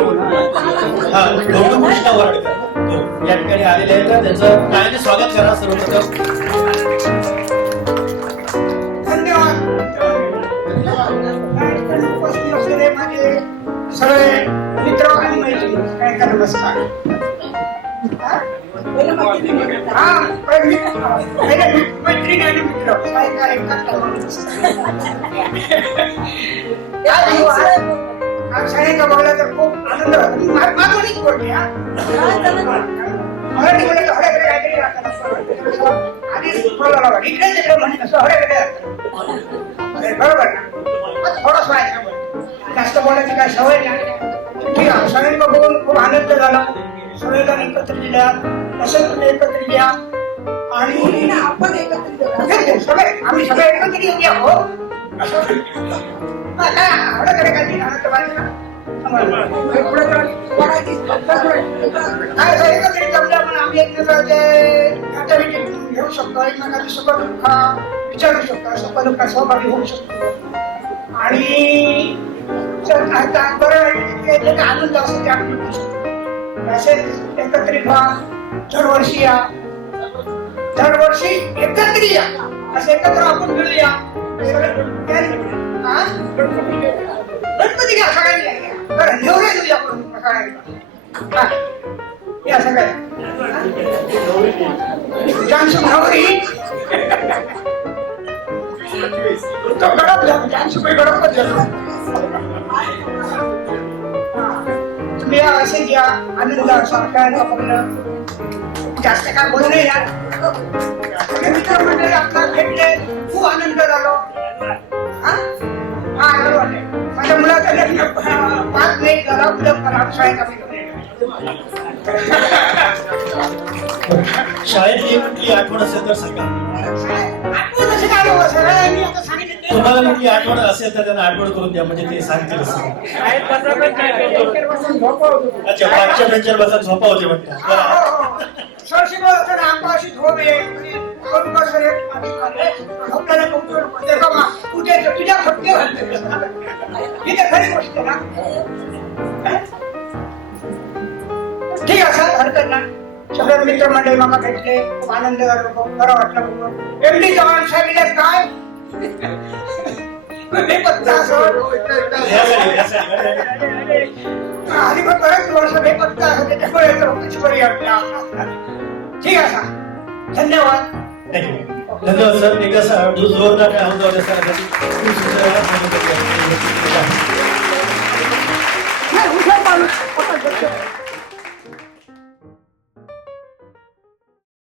हा गौरव या ठिकाणी आलेले आहेत त्यांचं स्वागत करा सर्वप्रथम सगळे मित्र आणि मैत्रिणी नमस्कार मैत्रीण आणि मित्र काय काय शाळेचा बोलला तर खूप आनंद होता. मी मा- माझं नाही बोलते, हा. मराठीमध्ये तर हड्याकडे काहीतरी असं. आधीच बोलायला. इकडे तिकडे असं. अरे, बरोबर ना थोडंच. जास्त बोलायची काय सवय नाही ठीक आहे सगळ्यांना बघून खूप आनंद झाला सगळेजण एकत्र दिल्या असं तुम्ही एकत्र आणि आपण एकत्र सगळे आम्ही सगळे एकत्र येऊया हो असं काही घेऊ शकतो एकमेकाचे सुख दुःख विचारू शकतो सुख दुःख सहभागी होऊ शकतो आणि बरं आनंद असतो ते आपण घेऊ एकत्रित व्हा दरवर्षी या. दरवर्षी एकत्र या. असं एकत्र आपण मिळूया गणपती घ्या सगळ्यांनी बरं नेवरे देऊया आपण या सगळ्या जानसू नवरी तो गडप झाला जानसू काही गडपच तुम्ही या असे घ्या आनंद असा काय जास्त काय बोल नाही यार मित्र मंडळी आपला भेटले. खूप आनंद झालो. शाळेत आम्ही कुठली आठवण असेल तर सांगा तुम्हाला कुठली आठवण असेल तर त्यांना आठवण करून द्या म्हणजे ते सांगतील असं. अच्छा पाचच्या बेंचर बसा झोपा होते म्हणतात तुझ्या फटके घालते. ही तर खरी गोष्ट ना ठीक आहे सर. हरकत नाही. सगळे मित्रमंडळी मला भेटले. खूप आनंद झाला बरं वाटलं एवढी जवान काय? बेपत्ता. आणि मग बरेच वर्ष बेपत्ता असं त्याच्यामुळे चौकशी करूया आपल्या. ठीक आहे सर. धन्यवाद. धन्यवाद सर. एकदा सर जोरदार काय